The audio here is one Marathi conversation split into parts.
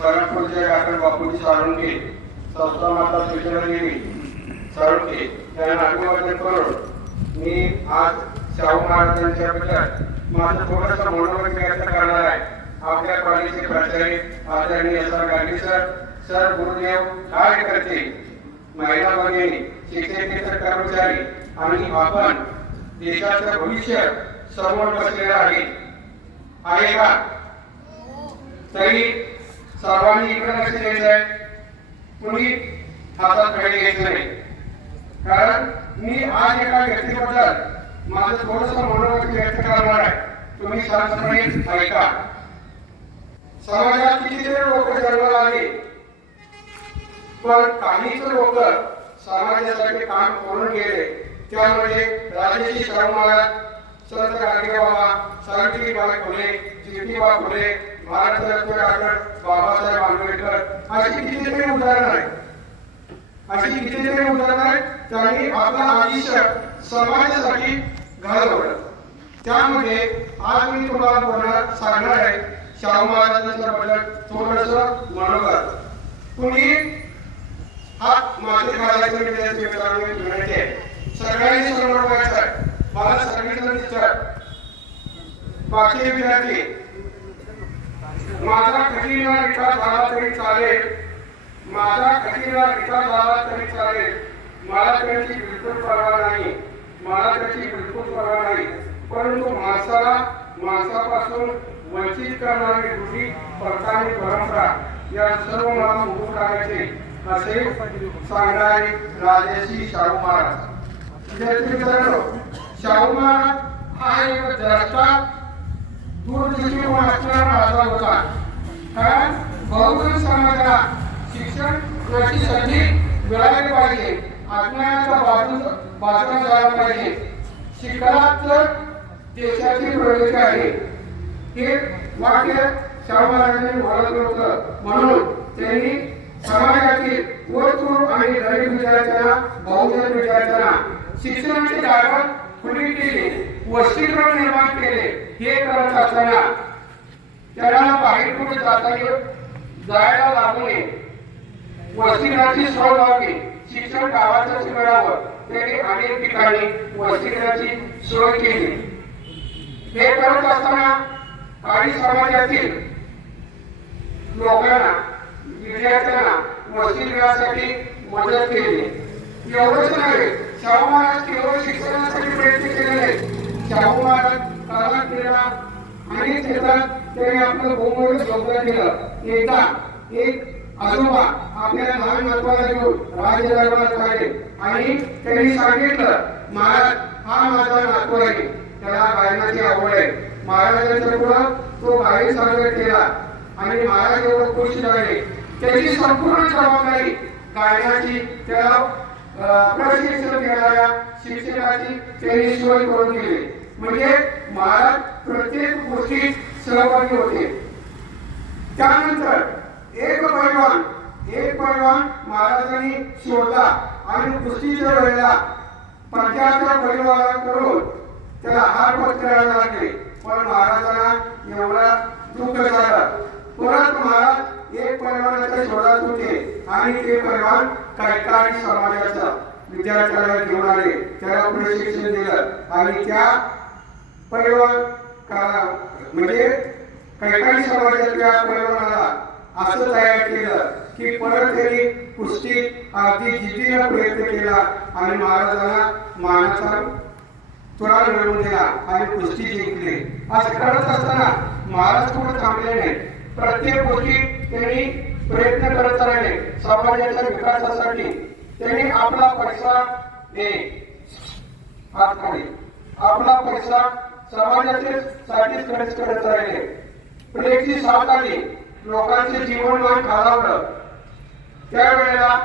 परमपूज्य डॉक्टर बापूजी साळुंके संस्था माता देवी साळुंके यांना अभिवादन करून मी आज शाहू महाराजांच्या बद्दल माझं थोडंसं मनोगत व्यक्त करणार आहे. आपल्या कॉलेजचे प्राचार्य आदरणीय सर गांधी सर सर गुरुदेव काय करते महिला भगिनी शिक्षकेतर कर्मचारी आणि आपण देशाचं भविष्य समोर बसलेलं आहे. आहे का? तरी सर्वांनी इकडे लक्ष द्यायचं आहे? कुणी हातात खडे घ्यायचं नाही. कारण मी आज एका व्यक्तीबद्दल माझं थोडस मनोगत व्यक्त करणार आहे. तुम्ही शांतपणे ऐका. समाजात कितीतरी लोक जन्माला आले. पण काहीच लोक समाजासाठी काम करून गेले. त्यामुळे राजेशी शाहू महाराज संत गाडगेबाबा सावित्रीबाई फुले बाबा फुले भारतरत्न बाबासाहेब आंबेडकर. अशी कितीतरी उदाहरण आहेत. अशी कितीतरी उदाहरणं आहेत त्यांनी आपलं आयुष्य समाजासाठी घालवलं. त्यामध्ये आज मी तुम्हाला बोलणार सांगणार आहे शाहू महाराजांचं बद्दल थोडस मनोगत. तुम्ही हात माझे घालायचं विनंती आहे. सगळ्यांनी समोर व्हायचं आहे. मला सगळीकडे विचार. बाकी विद्यार्थी माझा खजिना विकास झाला तरी चालेल. माझा खजिना विकास झाला तरी चालेल. मला त्याची बिलकुल परवा नाही. मला त्याची बिलकुल परवा नाही. परंतु माणसाला माणसापासून वंचित करणारी रुढी प्रथा परंपरा या सर्व मला मोडून करायचे असे सांगणारे राजर्षी शाहू महाराज. शाहू महाराज हा एक द्रष्टा दूरदृष्टी वाचणारा राजा होता. कारण बहुजन समाजाला शिक्षणाची संधी मिळाली पाहिजे. अज्ञानाच्या बाजू बाजूला जायला पाहिजे. शिकला तर देशाची प्रगती आहे. हे वाक्य शाहू महाराजांनी ओळखलं होतं. म्हणून त्यांनी समाजातील वरतूर आणि गरीब विद्यार्थ्यांना बहुजन विद्यार्थ्यांना शिक्षणाची जागा खुली केली. वसतिगृह निर्माण केले हे करत असताना त्याला बाहेर कुठे जाता येत जायला लागू नये. वसतिगृहाची सोय व्हावी शिक्षण गावाच्याच मिळावं त्यांनी अनेक ठिकाणी वसतिगृहाची सोय केली. हे करत असताना काही समाजातील लोकांना विद्यार्थ्यांना वसतिगृहासाठी मदत केली. एवढंच नव्हे शाहू महाराज केवळ शिक्षणासाठी प्रयत्न केलेले नाही शाहू महाराज कला क्रीडा अनेक क्षेत्रात त्यांनी आपलं बहुमूल्य योगदान दिलं एकदा एक आजोबा आपल्या लहान नातवाला घेऊन राज्य दरबारात आले आणि त्यांनी सांगितलं महाराज हा माझा नातू आहे. त्याला गायनाची आवड आहे. महाराजांच्या पुढं तो गायन सादर केला. आणि महाराज एवढं खुश झाले. त्याची संपूर्ण जबाबदारी गायनाची त्याला प्रशिक्षण देणाऱ्या शिक्षकाची त्यांनी सोय करून दिली. म्हणजे महाराज प्रत्येक गोष्टीत सहभागी होते. त्यानंतर एक पैलवान एक पैलवान महाराजांनी सोडला आणि कुस्तीच्या वेळेला प्रजाच्या परिवाराकडून त्याला हार पत्करायला लागले. पण महाराजांना एवढा दुःख झालं. परत महाराज एक पैलवानाच्या शोधात होते आणि ते पैलवान कैकाळी समाजाचा विद्यार्थ्याला घेऊन आले. त्याला प्रशिक्षण दिलं आणि त्या परिवार का म्हणजे कैकाडी समाजातल्या परिवाराला असं तयार केलं की परत त्यांनी कुस्ती अगदी जिद्दीने प्रयत्न केला आणि महाराजांना मानाचा तुरा मिळवून दिला आणि कुस्ती जिंकले. असं करत असताना महाराज कुठे थांबले नाही प्रत्येक गोष्टी त्यांनी प्रयत्न करत राहिले. समाजाच्या विकासासाठी त्यांनी आपला पैसा दे हात आपला पैसा समाजाचे साठीच खर्च करत राहिले प्लेटची साथ आली लोकांचे जीवनमान खालावलं त्यावेळेला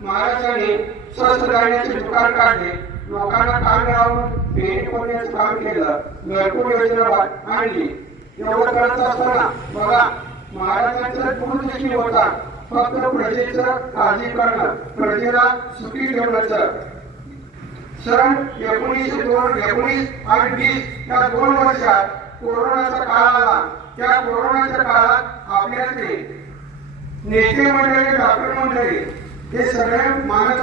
महाराजांनी स्वस्त राहण्याचे दुकान काढले. लोकांना काम लावून भेट होण्याचं काम केलं. घरकुल योजना आणली. एवढं करत असताना बघा महाराजांचा दूरदृष्टी होता. फक्त प्रजेचं काळजी करणं प्रजेला सुखी ठेवण्याचं. सन एकोणीसशे दोन एकोणीस आणि वीस या दोन वर्षात कोरोनाचा काळ आला. त्या कोरोनाच्या काळात आपल्याकडे नेते मंडळी डॉक्टर मंडळी हे सगळे मानत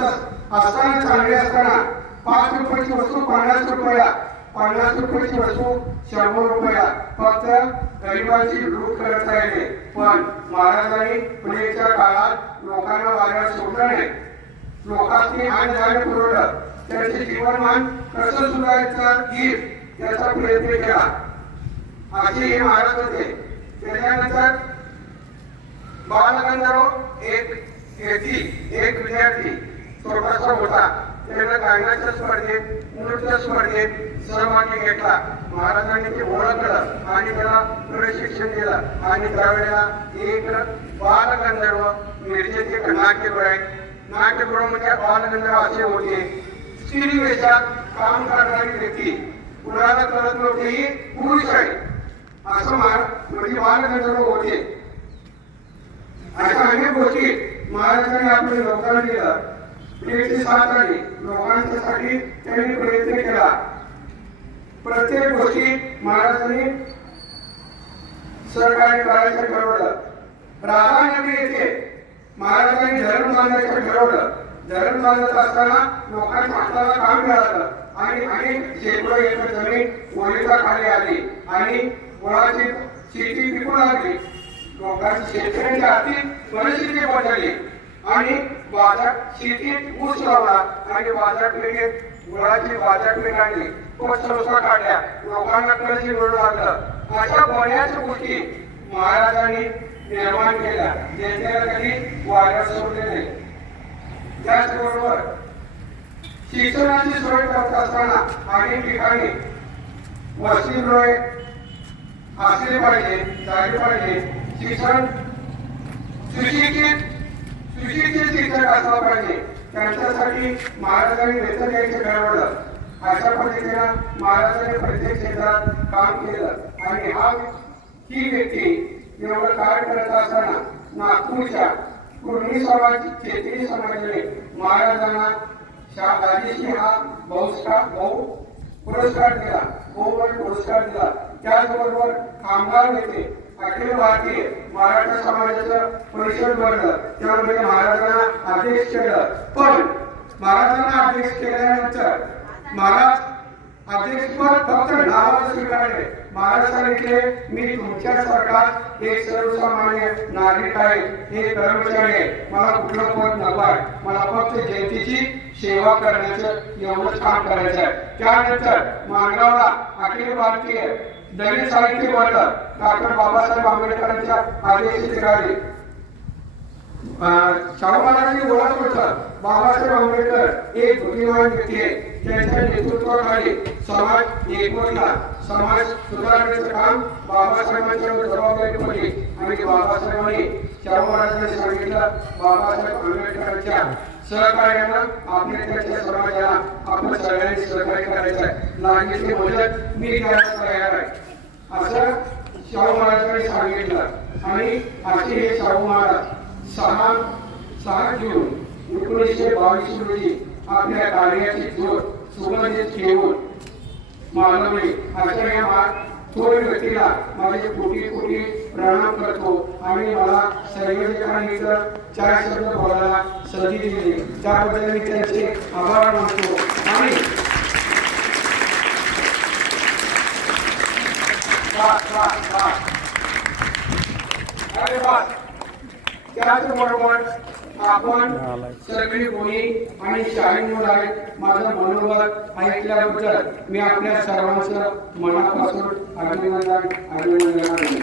असताना चांगले असताना पाच रुपयाची वस्तू पन्नास रुपया पन्नास रुपयाची वस्तू शंभर रुपया फक्त गरिबाची लूट करत राहिले पण महाराजांनी पुढेच्या काळात लोकांना बाजारात सोडलं नाही. लोकांनी अन्नधान्य पुरवलं. त्याचे जीवनमान कसं सुधारायचं येईल याचा प्रयत्न केला. असे हे महाराज होते. त्याच्यानंतर बालगंधर्व एक यती एक विद्यार्थी छोटासा होता त्याने गायनाच्या स्पर्धेत नृत्य स्पर्धेत सहभागी घेतला. महाराजांनी ते ओळखलं आणि त्याला प्रशिक्षण दिलं. आणि त्यावेळेला एक बालगंधर्व मिरजेचे नाट्यगृह आहे. नाट्यगृह म्हणजे बालगंधर्व असे होते. स्त्री वेशात काम करणारी व्यक्ती कुणाला करत नव्हते ही पुरुष आहे. असं मार म्हणजे बालगंधर्व होते. अशा अनेक गोष्टी महाराजांनी आपल्या लोकांना दिलं प्रेमची साथ आली. लोकांच्यासाठी त्यांनी प्रयत्न केला. प्रत्येक गोष्टी महाराजांनी सरकारी करायचं ठरवलं. राधानगरी येथे महाराजांनी धर्म बांधायचं ठरवलं. धरण बांधत असताना लोकांच्या हाताला काम मिळालं. आणि अनेक शेकडो एकर जमीन ओलिता खाली आली. आणि मुळाची शेती पिकू लागली लोकांची शेतकऱ्यांची आर्थिक परिस्थिती बदलली. आणि बाजार शेतीत ऊस लावला. आणि बाजारपेठेत मुळाची बाजारपेठ आणली. संस्था काढल्या. लोकांना कर्ज मिळू लागलं अशा बऱ्याच गोष्टी महाराजांनी निर्माण केल्या. ज्यांच्या कधी वाऱ्यात सोडले नाही त्याचबरोबर शिक्षणाची सोय करत असताना अनेक ठिकाणी वसतिगृहे असले पाहिजे झाले पाहिजे. शिक्षण सुशिक्षित सुशिक्षित शिक्षक असला पाहिजे. त्यांच्यासाठी महाराजांनी वेतन द्यायचं ठरवलं. अशा पद्धतीनं महाराजांनी प्रत्येक क्षेत्रात काम केलं. आणि हा ही व्यक्ती एवढं कार्य करत असताना नागपूरच्या पूर्णी समाज क्षेत्रीय समाजाने महाराजांना शा- राजेशी हा बहुस्कार बहु पुरस्कार दिला. बहुमत पुरस्कार दिला. त्याचबरोबर कामगार नेते अखिल भारतीय मराठा समाजाचं परिषद बनलं. त्यामध्ये महाराजांना अध्यक्ष केलं. पण महाराजांना अध्यक्ष केल्यानंतर महाराज अध्यक्षपद फक्त नावाला स्वीकारले. मला सांगितले मी तुमच्यासारखा एक सर्वसामान्य नागरिक आहे हे कर्मचारी आहे. मला कुठलं पद नको आहे. मला फक्त जयंतीची सेवा करण्याचं एवढंच काम करायचं आहे. त्यानंतर मानगावला अखिल भारतीय दलित साहित्य वर्ग डॉक्टर बाबासाहेब आंबेडकरांच्या आदेशाखाली शाहू महाराजांनी ओळख होतं. बाबासाहेब आंबेडकर एक बुद्धिमान व्यक्ती आहे. त्यांच्या नेतृत्वाखाली समाज एकवटला समाज सुधारण्याचं काम बाबासाहेबांच्या जबाबदारी पडली आणि बाबासाहेबांनी शाहू महाराजांनी सांगितलं. बाबासाहेब आंबेडकरांच्या सहकार्यानं आपल्या त्याच्या समाजाला आपण सगळ्यांनी सहकार्य करायचं आहे. लागेल मदत मी द्यायला तयार आहे. असं शाहू महाराजांनी सांगितलं. आणि असे हे शाहू महाराज सहा सहा जून एकोणीसशे बावीस रोजी आपल्या कार्याची जोड सुगंधित ठेवून मानवले अशा या मा- थोर व्यक्तीला माझे कोटी कोटी प्रणाम करतो आणि मला संयोजकांनी इथं चार शब्द बोलायला संधी दिली. त्याबद्दल मी त्यांचे आभार मानतो. आणि वा, वा, अरे वा. त्याचबरोबर आपण सगळी गुणी आणि शाही मुलं आहेत माझं मनोबल ऐकल्याबद्दल मी आपल्या सर्वांचं मनापासून अभिनंदन अभिनंदन.